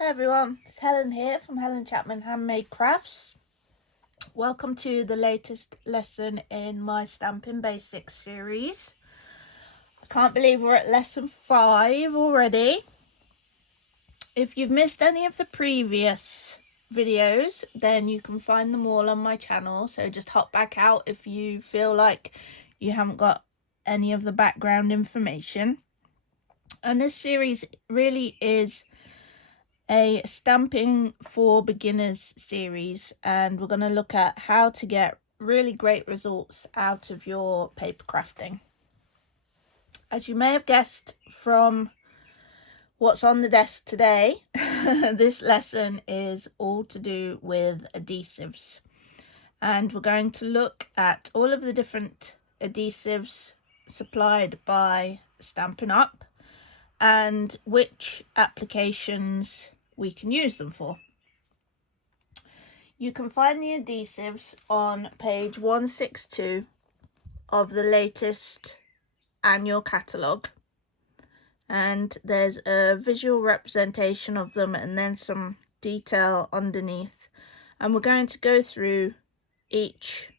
Hey everyone, it's Helen here from Helen Chapman Handmade Crafts. Welcome to the latest lesson in my Stampin Basics series. I can't believe we're at lesson 5 already. If you've missed any of the previous videos, then you can find them all on my channel, so just hop back out if you feel like you haven't got any of the background information. And this series really is a Stamping for Beginners series, and we're going to look at how to get really great results out of your paper crafting. As you may have guessed from what's on the desk today, this lesson is all to do with adhesives, and we're going to look at all of the different adhesives supplied by Stampin' Up and which applications we can use them for. You can find the adhesives on page 162 of the latest annual catalogue, and there's a visual representation of them and then some detail underneath, and we're going to go through each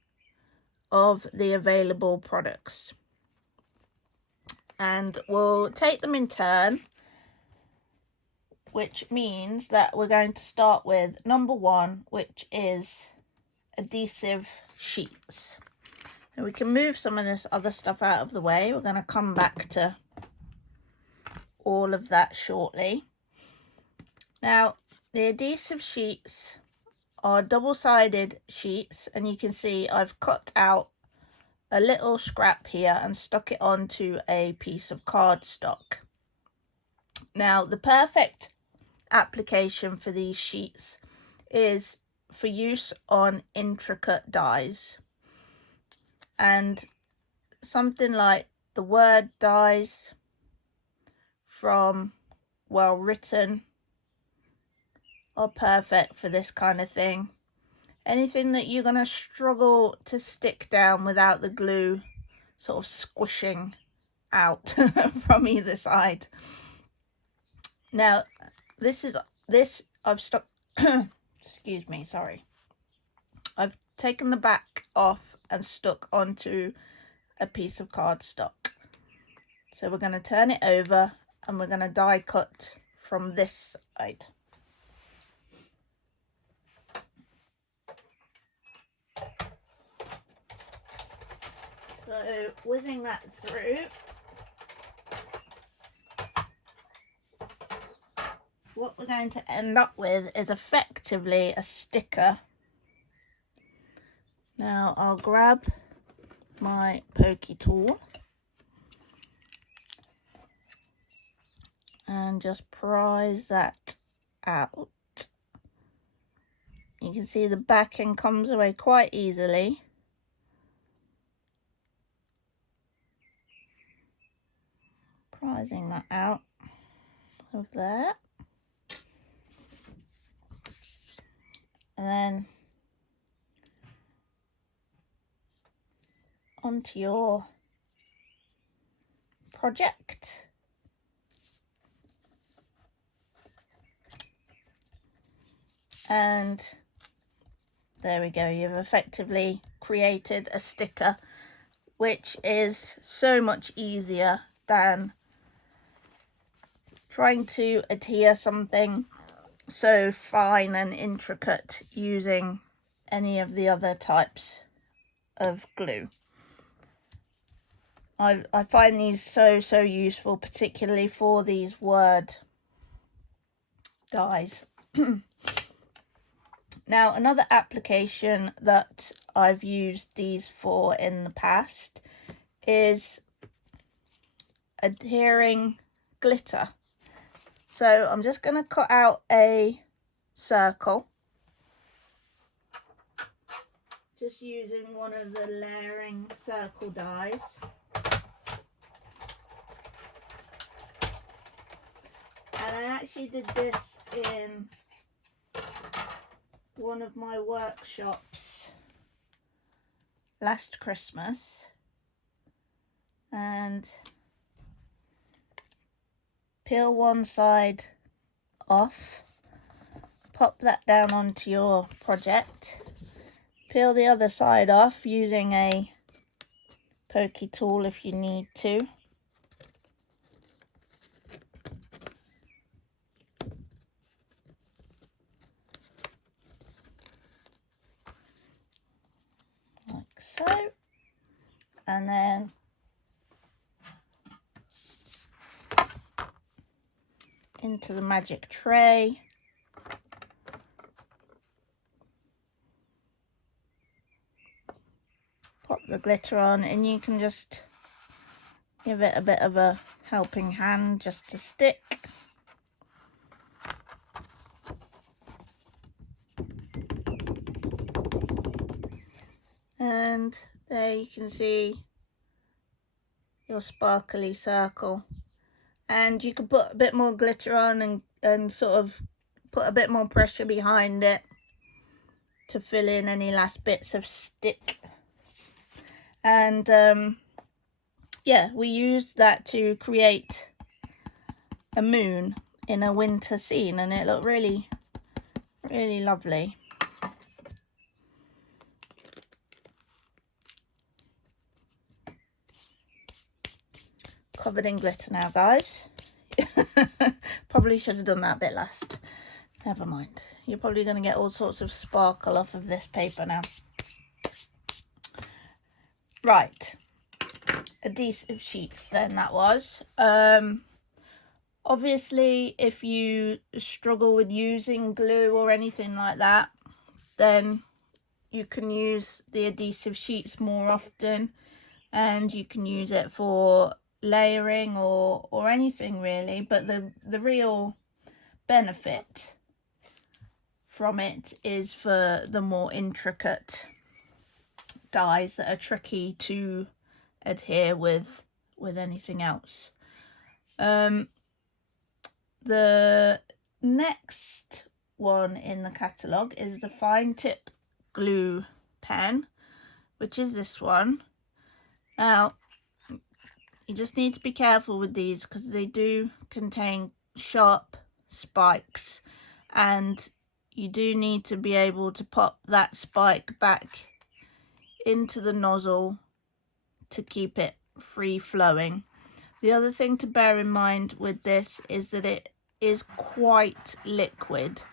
of the available products and we'll take them in turn, which means that we're going to start with number 1, which is adhesive sheets. And we can move some of this other stuff out of the way. We're going to come back to all of that shortly. Now, the adhesive sheets are double-sided sheets, and you can see I've cut out a little scrap here and stuck it onto a piece of cardstock. Now, the perfect application for these sheets is for use on intricate dies, and something like the word dies from Well Written are perfect for this kind of thing. Anything that you're going to struggle to stick down without the glue sort of squishing out from either side. Now, this I've stuck excuse me, sorry. I've taken the back off and stuck onto a piece of cardstock. So we're going to turn it over and we're going to die cut from this side. So whizzing that through, what we're going to end up with is effectively a sticker. Now I'll grab my pokey tool and just prise that out. You can see the backing comes away quite easily. Prising that out of there. And then onto your project. And there we go, you've effectively created a sticker, which is so much easier than trying to adhere something so fine and intricate using any of the other types of glue. I find these so useful, particularly for these word dies. Now, another application that I've used these for in the past is adhering glitter. So I'm just going to cut out a circle, just using one of the layering circle dies. And I actually did this in one of my workshops last Christmas, and peel one side off pop that down onto your project. Peel the other side off using a pokey tool if you need to. Like so. And then into the magic tray. Pop the glitter on, and you can just give it a bit of a helping hand just to stick. And there you can see your sparkly circle. And you can put a bit more glitter on and sort of put a bit more pressure behind it to fill in any last bits of stick. And yeah, we used that to create a moon in a winter scene, and it looked really, really lovely. Covered in glitter now, guys. Probably should have done that bit last. Never mind. You're probably going to get all sorts of sparkle off of this paper now. Right. Adhesive sheets then, that was. Obviously, if you struggle with using glue or anything like that, then you can use the adhesive sheets more often, and you can use it for layering or anything really. But the real benefit from it is for the more intricate dies that are tricky to adhere with anything else. The next one in the catalogue is the fine tip glue pen, which is this one. Now, you just need to be careful with these because they do contain sharp spikes, and you do need to be able to pop that spike back into the nozzle to keep it free flowing. The other thing to bear in mind with this is that it is quite liquid,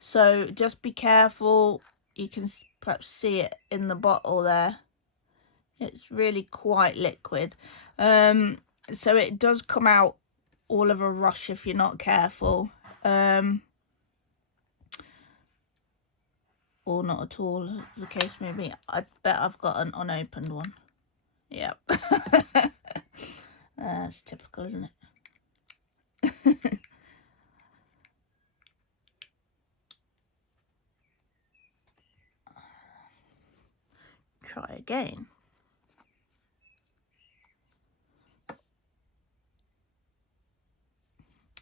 so just be careful. You can perhaps see it in the bottle there. It's really quite liquid, so it does come out all of a rush if you're not careful, or not at all, as the case may be. I bet I've got an unopened one. Yep. That's typical, isn't it? Try again.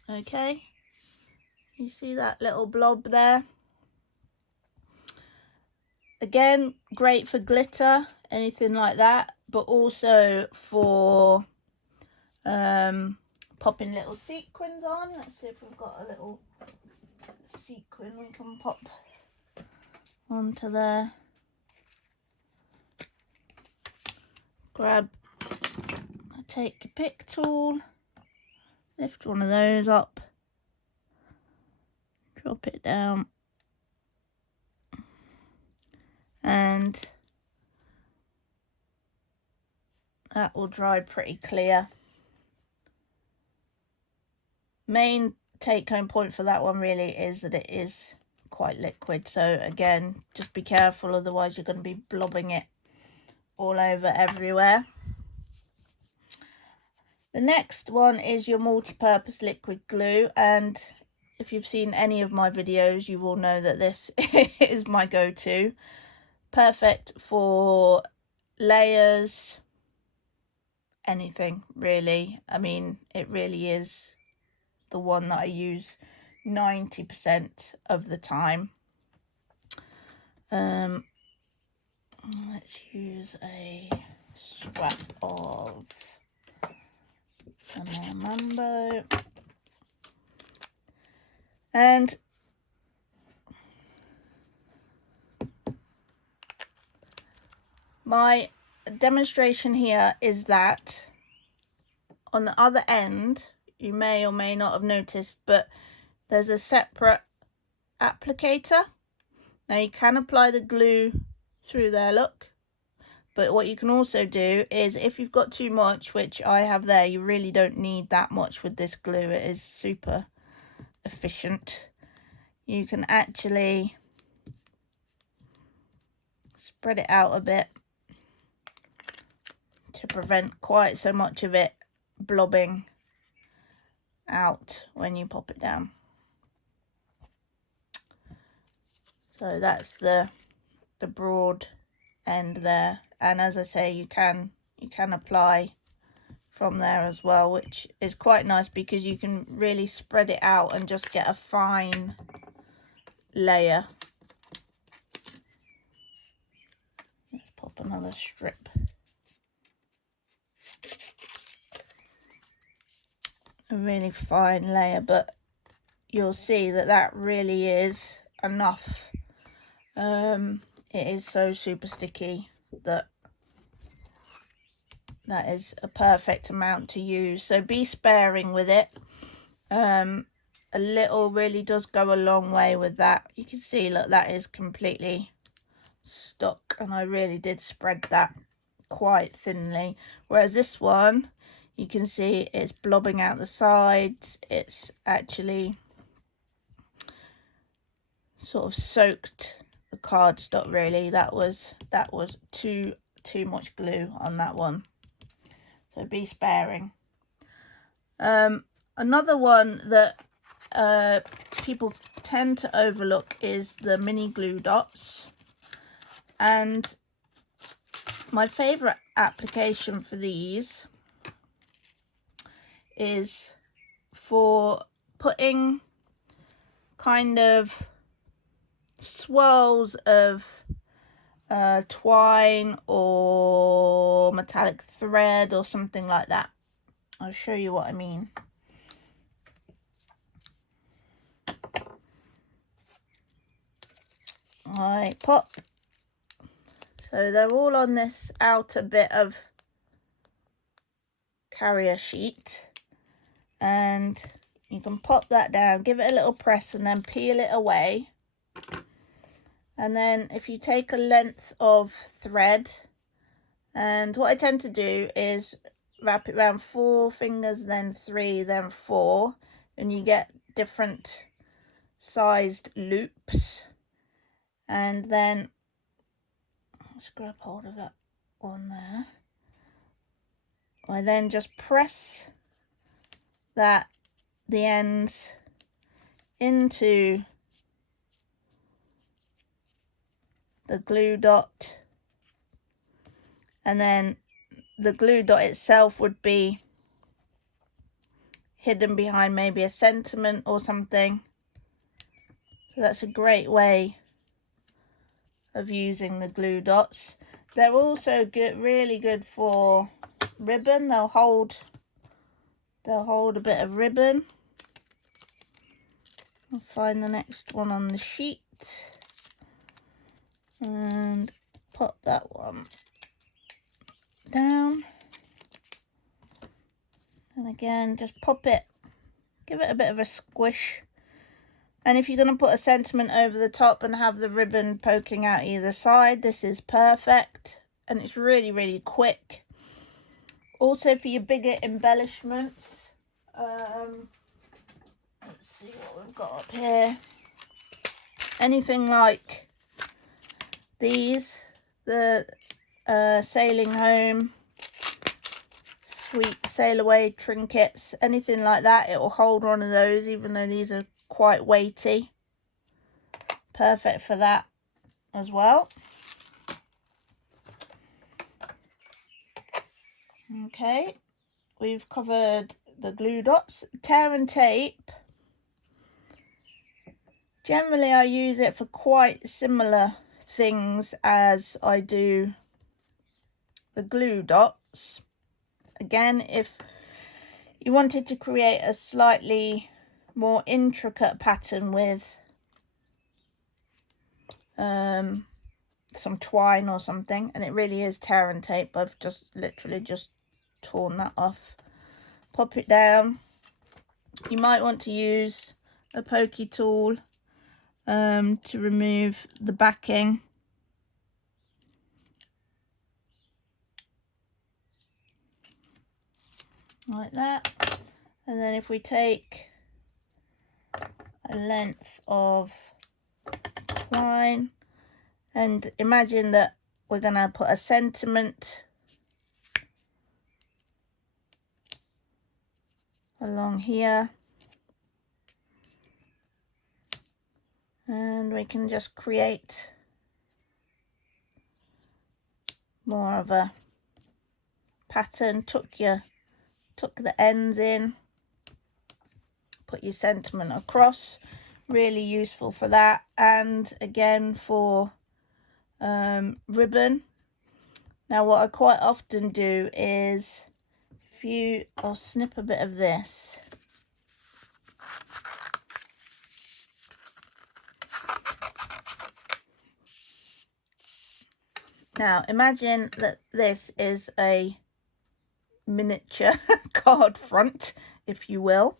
Okay, you see that little blob there? Again, great for glitter, anything like that, but also for popping little sequins on. Let's see if we've got a little sequin we can pop onto there. Take your pick tool, lift one of those up, drop it down, and that will dry pretty clear. Main take home point for that one really is that it is quite liquid, so again, just be careful, otherwise you're going to be blobbing it all over everywhere. The next one is your multi-purpose liquid glue, and if you've seen any of my videos you will know that this is my go-to. Perfect for layers, anything really. I mean, it really is the one that I use 90% of the time. Let's use a scrap of Mambo, and My demonstration here is that on the other end, you may or may not have noticed, but there's a separate applicator. Now you can apply the glue through there, look. But what you can also do is, if you've got too much, which I have there, you really don't need that much with this glue. It is super efficient. You can actually spread it out a bit to prevent quite so much of it blobbing out when you pop it down. So that's the broad end there, and as I say, you can apply from there as well, which is quite nice because you can really spread it out and just get a fine layer. Let's pop another strip. A really fine layer, but you'll see that that really is enough. It is so super sticky that is a perfect amount to use, so be sparing with it. A little really does go a long way with that. You can see, look, that is completely stuck, and I really did spread that quite thinly, whereas this one, you can see it's blobbing out the sides. It's actually sort of soaked the cardstock really. That was too much glue on that one, so be sparing. Another one that people tend to overlook is the mini glue dots, and my favorite application for these is for putting kind of swirls of twine or metallic thread or something like that. I'll show you what I mean. I pop, so they're all on this outer bit of carrier sheet, and you can pop that down, give it a little press, and then peel it away. And then if you take a length of thread, and what I tend to do is wrap it around 4 fingers, then 3, then 4, and you get different sized loops. And then let's grab hold of that one there. I then just press the ends into the glue dot, and then the glue dot itself would be hidden behind maybe a sentiment or something. So that's a great way of using the glue dots. They're also good, really good for ribbon. They'll hold a bit of ribbon. I'll find the next one on the sheet and pop that one down, and again just pop it, give it a bit of a squish. And if you're going to put a sentiment over the top and have the ribbon poking out either side, this is perfect, and it's really, really quick. Also for your bigger embellishments, let's see what we've got up here. Anything like these, the sailing home, sweet sail away trinkets, anything like that, it will hold one of those, even though these are quite weighty. Perfect for that as well. Okay, we've covered the glue dots. Terran tape, generally I use it for quite similar things as I do the glue dots. Again, if you wanted to create a slightly more intricate pattern with some twine or something, and it really is Terran tape. I've just literally just torn that off. Pop it down. You might want to use a pokey tool to remove the backing. Like that. And then if we take a length of twine, and imagine that we're going to put a sentiment along here, and we can just create more of a pattern. Tuck the ends in, put your sentiment across. Really useful for that, and again for ribbon. Now what I quite often do is, I'll snip a bit of this. Now imagine that this is a miniature card front, if you will.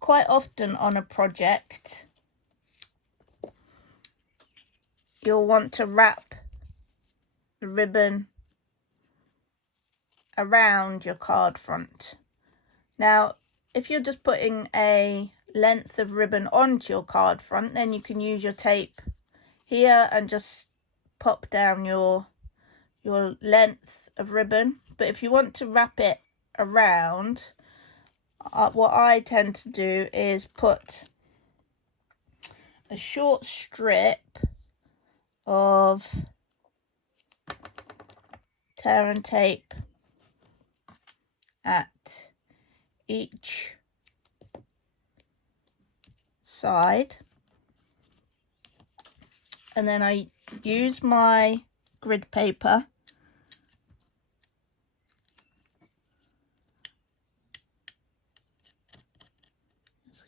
Quite often on a project, you'll want to wrap the ribbon around your card front. Now, if you're just putting a length of ribbon onto your card front, then you can use your tape here and just pop down your length of ribbon. But if you want to wrap it around, what I tend to do is put a short strip of Terran tape at each side, and then I use my grid paper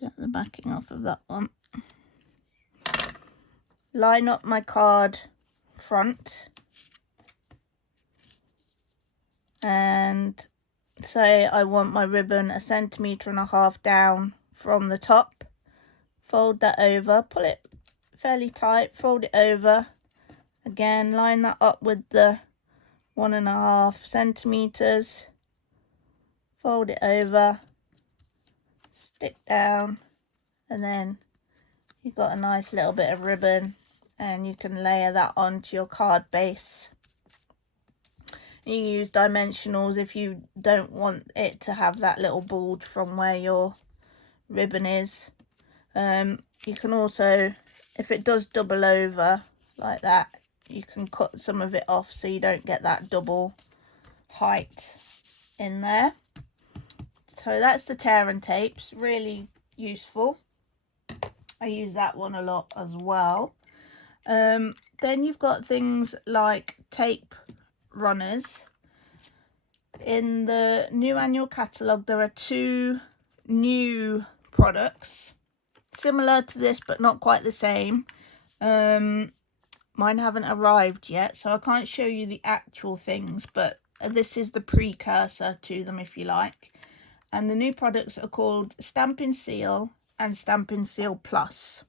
get the backing off of that one. Line up my card front and say I want my ribbon 1.5 centimeters down from the top. Fold that over, pull it fairly tight, fold it over. Again, line that up with the 1.5 centimeters. Fold it over, stick down, and then you've got a nice little bit of ribbon, and you can layer that onto your card base. You can use dimensionals if you don't want it to have that little bulge from where your ribbon is. You can also, if it does double over like that, you can cut some of it off so you don't get that double height in there. So that's the Terran tapes, really useful. I use that one a lot as well. Then you've got things like tape runners. In the new annual catalogue, there are 2 new products similar to this but not quite the same. Mine haven't arrived yet, so I can't show you the actual things, but this is the precursor to them, if you like. And the new products are called Stampin' Seal and Stampin' Seal Plus.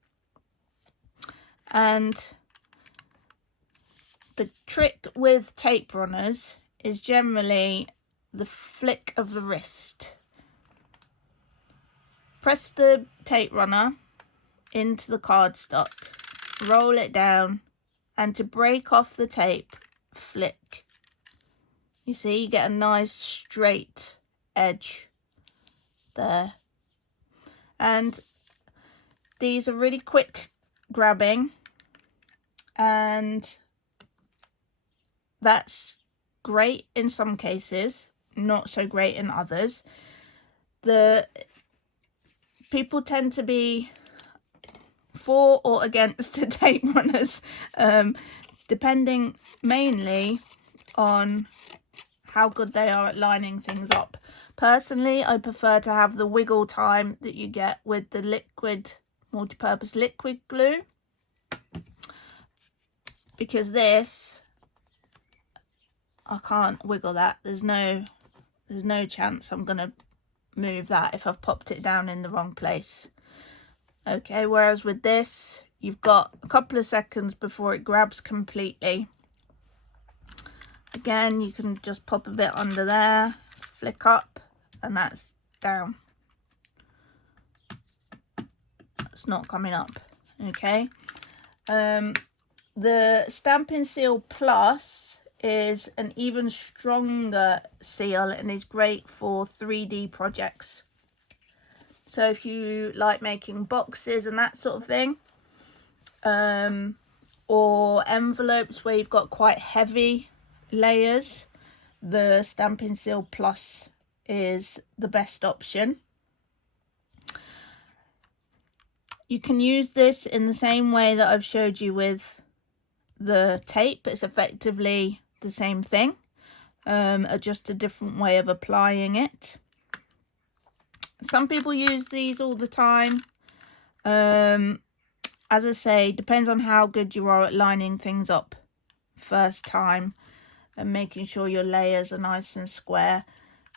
And the trick with tape runners is generally the flick of the wrist. Press the tape runner into the cardstock, roll it down, and to break off the tape, flick. You see, you get a nice straight edge there. And these are really quick grabbing, and that's great in some cases, not so great in others. The people tend to be for or against the tape runners, depending mainly on how good they are at lining things up. Personally, I prefer to have the wiggle time that you get with the liquid, multi-purpose liquid glue. because this, I can't wiggle that. There's no chance I'm gonna move that if I've popped it down in the wrong place. Okay, whereas with this, you've got a couple of seconds before it grabs completely. Again, you can just pop a bit under there, flick up, and that's down. It's not coming up. Okay. The Stampin' Seal Plus is an even stronger seal and is great for 3D projects. So if you like making boxes and that sort of thing, or envelopes where you've got quite heavy layers, the Stampin' Seal Plus is the best option. You can use this in the same way that I've showed you with the tape. It's effectively the same thing, just a different way of applying it. Some people use these all the time. As I say, depends on how good you are at lining things up first time and making sure your layers are nice and square.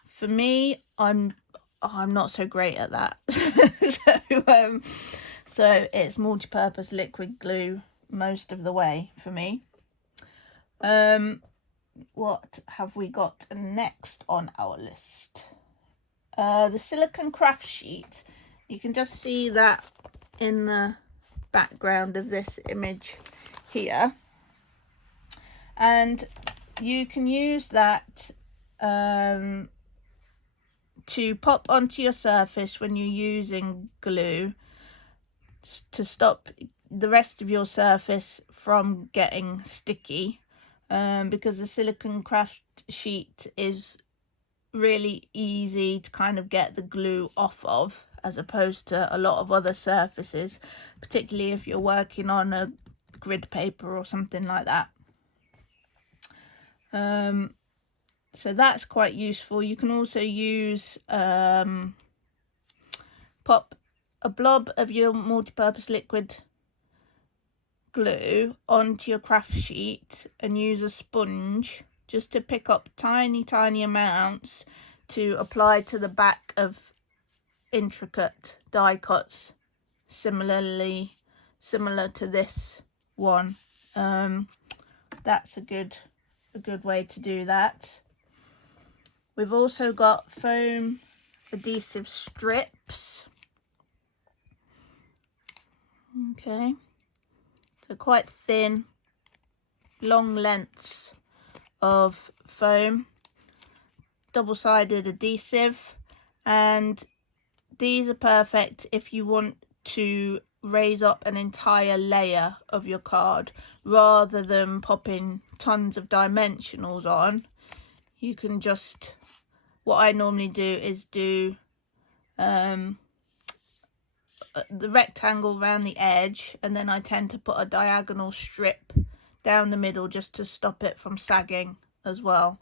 For me, I'm not so great at that. So it's multi-purpose liquid glue most of the way for me. What have we got next on our list? The silicone craft sheet. You can just see that in the background of this image here. And you can use that to pop onto your surface when you're using glue, to stop the rest of your surface from getting sticky, because the silicone craft sheet is really easy to kind of get the glue off of, as opposed to a lot of other surfaces, particularly if you're working on a grid paper or something like that. So that's quite useful. You can also use pop a blob of your multi-purpose liquid glue onto your craft sheet and use a sponge just to pick up tiny amounts to apply to the back of intricate die cuts, similar to this one. That's a good way to do that. We've also got foam adhesive strips. Okay, so quite thin, long lengths of foam, double-sided adhesive, and these are perfect if you want to raise up an entire layer of your card rather than popping tons of dimensionals on. You can just, what I normally do is do the rectangle around the edge, and then I tend to put a diagonal strip down the middle just to stop it from sagging as well.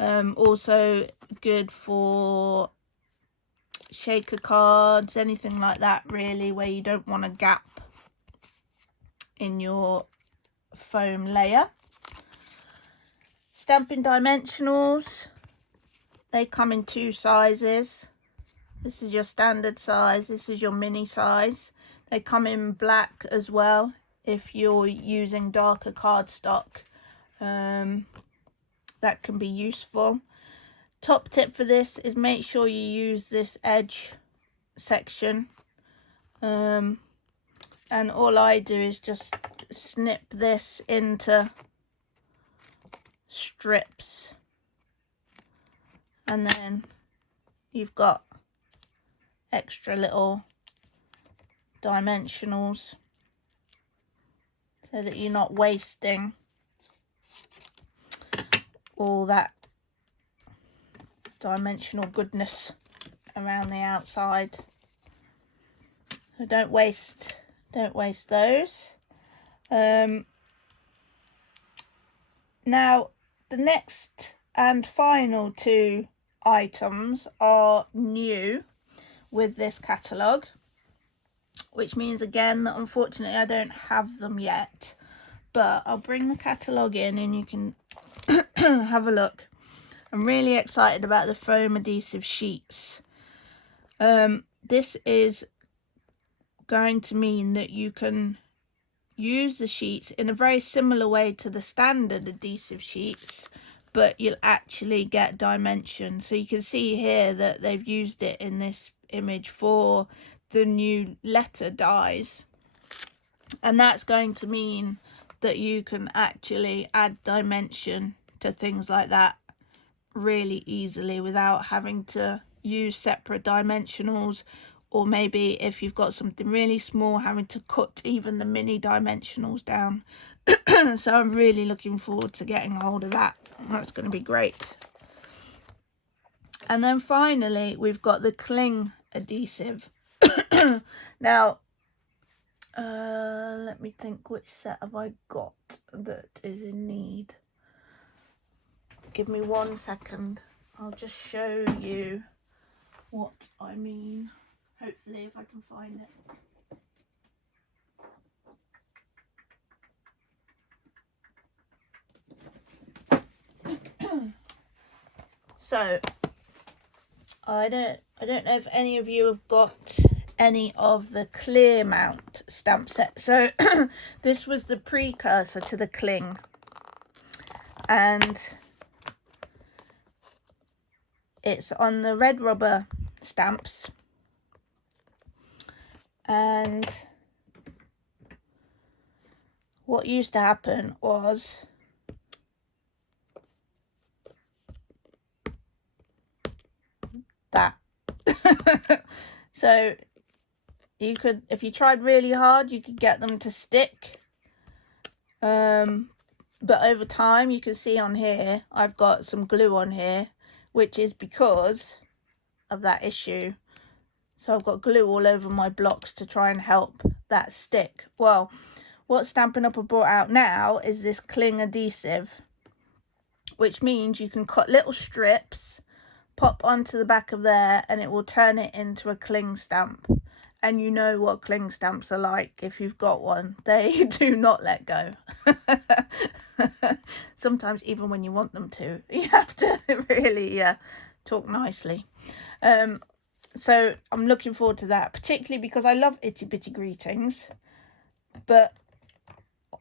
Also good for shaker cards, anything like that really, where you don't want a gap in your foam layer. Stampin' dimensionals, they come in two sizes. This is your standard size, this is your mini size. They come in black as well if you're using darker cardstock. That can be useful. Top tip for this is make sure you use this edge section. And all I do is just snip this into strips. And then you've got extra little dimensionals so that you're not wasting all that dimensional goodness around the outside. So don't waste those. Now the next and final two items are new with this catalogue, which means again that unfortunately I don't have them yet, but I'll bring the catalogue in and you can have a look. I'm really excited about the foam adhesive sheets. This is going to mean that you can use the sheets in a very similar way to the standard adhesive sheets, but you'll actually get dimension. So you can see here that they've used it in this image for the new letter dies, and that's going to mean that you can actually add dimension to things like that really easily without having to use separate dimensionals, or maybe if you've got something really small, having to cut even the mini dimensionals down. So I'm really looking forward to getting a hold of that. That's going to be great. And then finally we've got the cling adhesive. Now let me think, which set have I got that is in need? Give me 1 second. I'll just show you what I mean. Hopefully, if I can find it. So I don't know if any of you have got any of the clear mount stamp set. So this was the precursor to the cling, and it's on the red rubber stamps. And what used to happen was that. So you could, if you tried really hard, you could get them to stick. But over time, you can see on here, I've got some glue on here, which is because of that issue. So I've got glue all over my blocks to try and help that stick. Well, what Stampin' Up have brought out now is this cling adhesive, which means you can cut little strips, pop onto the back of there, and it will turn it into a cling stamp. And you know what cling stamps are like if you've got one. They do not let go. Sometimes even when you want them to, you have to really talk nicely. So I'm looking forward to that, particularly because I love itty bitty greetings. But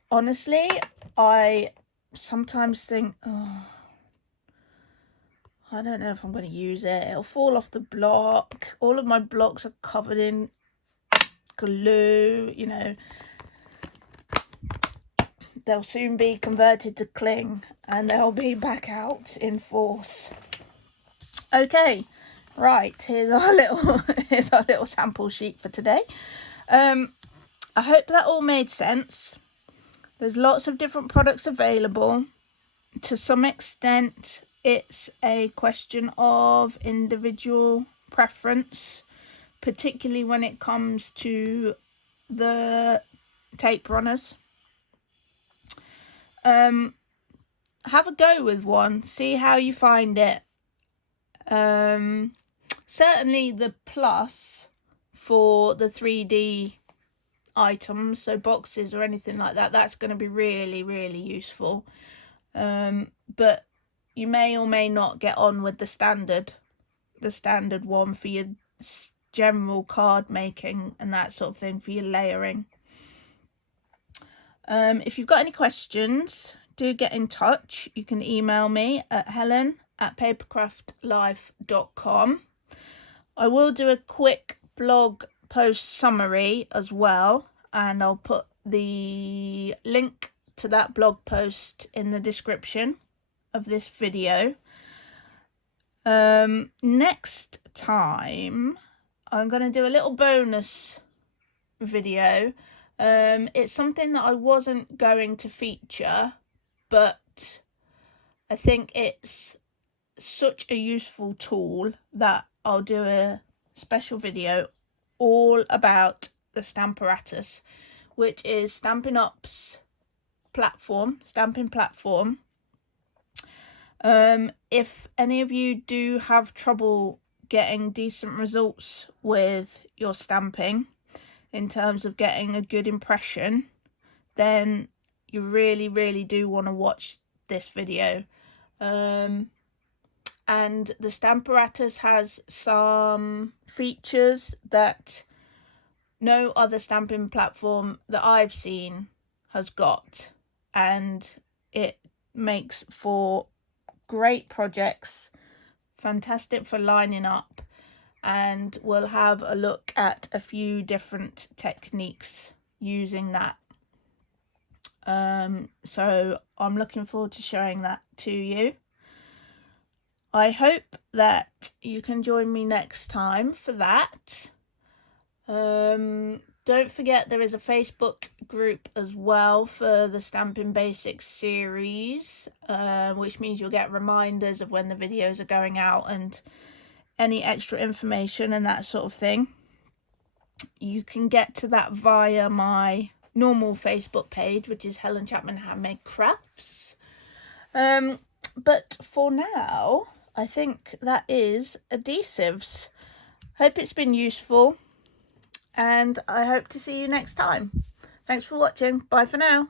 honestly, I sometimes think, oh, I don't know if I'm going to use it. It'll fall off the block. All of my blocks are covered in glue, you know. They'll soon be converted to cling and they'll be back out in force. Okay. Right, here's our little sample sheet for today. I hope that all made sense. There's lots of different products available. To some extent, it's a question of individual preference, particularly when it comes to the tape runners. Have a go with one, see how you find it. Certainly the plus for the 3D items, so boxes or anything like that, that's going to be really, really useful. But you may or may not get on with the standard one for your general card making and that sort of thing, for your layering. If you've got any questions, do get in touch. You can email me at helen@papercraftlife.com. I will do a quick blog post summary as well, and I'll put the link to that blog post in the description of this video. Next time I'm going to do a little bonus video. It's something that I wasn't going to feature, but I think it's such a useful tool that I'll do a special video all about the Stamparatus, which is Stampin' Up's stamping platform. If any of you do have trouble getting decent results with your stamping in terms of getting a good impression, then you really do want to watch this video. And the Stamparatus has some features that no other stamping platform that I've seen has got, and it makes for great projects, fantastic for lining up, and we'll have a look at a few different techniques using that. So I'm looking forward to showing that to you. I hope that you can join me next time for that. Don't forget there is a Facebook group as well for the Stampin Basics series, which means you'll get reminders of when the videos are going out and any extra information and that sort of thing. You can get to that via my normal Facebook page, which is Helen Chapman Handmade Crafts. But for now, I think that is adhesives. Hope it's been useful, and I hope to see you next time. Thanks for watching. Bye for now.